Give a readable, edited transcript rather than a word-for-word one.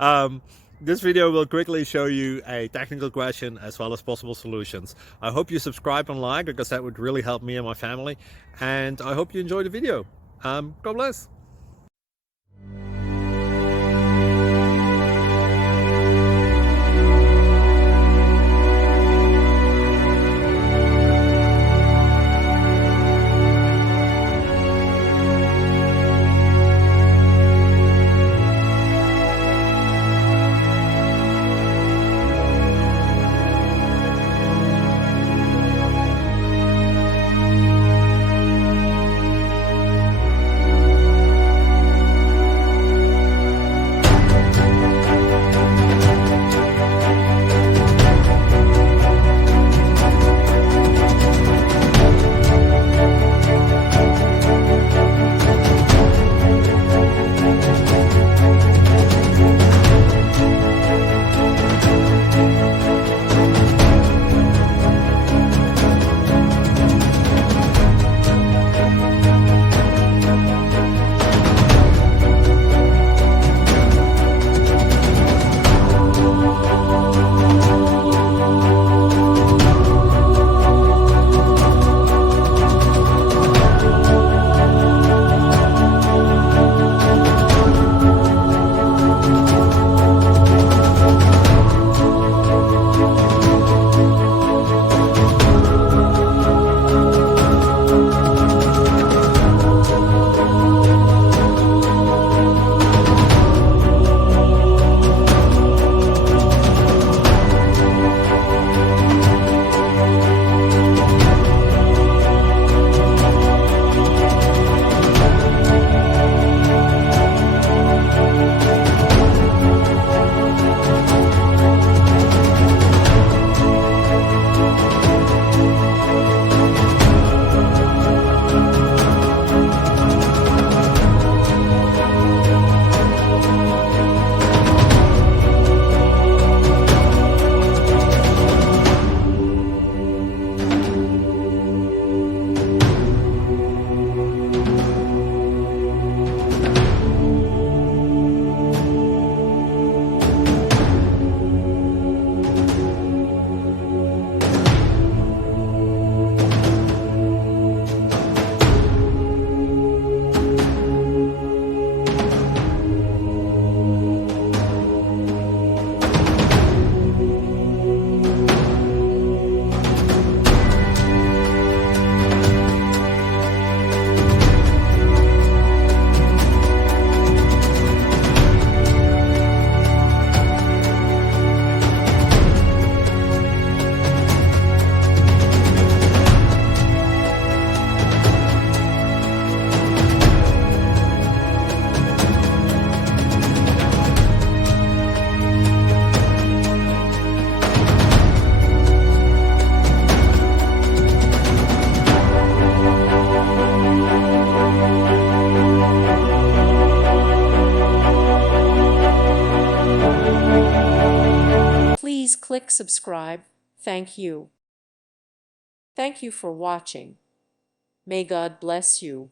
um, this video will quickly show you a technical question as well as possible solutions. I hope you subscribe and like, because that would really help me and my family. And I hope you enjoy the video. God bless. Please click subscribe. Thank you. Thank you for watching. May God bless you.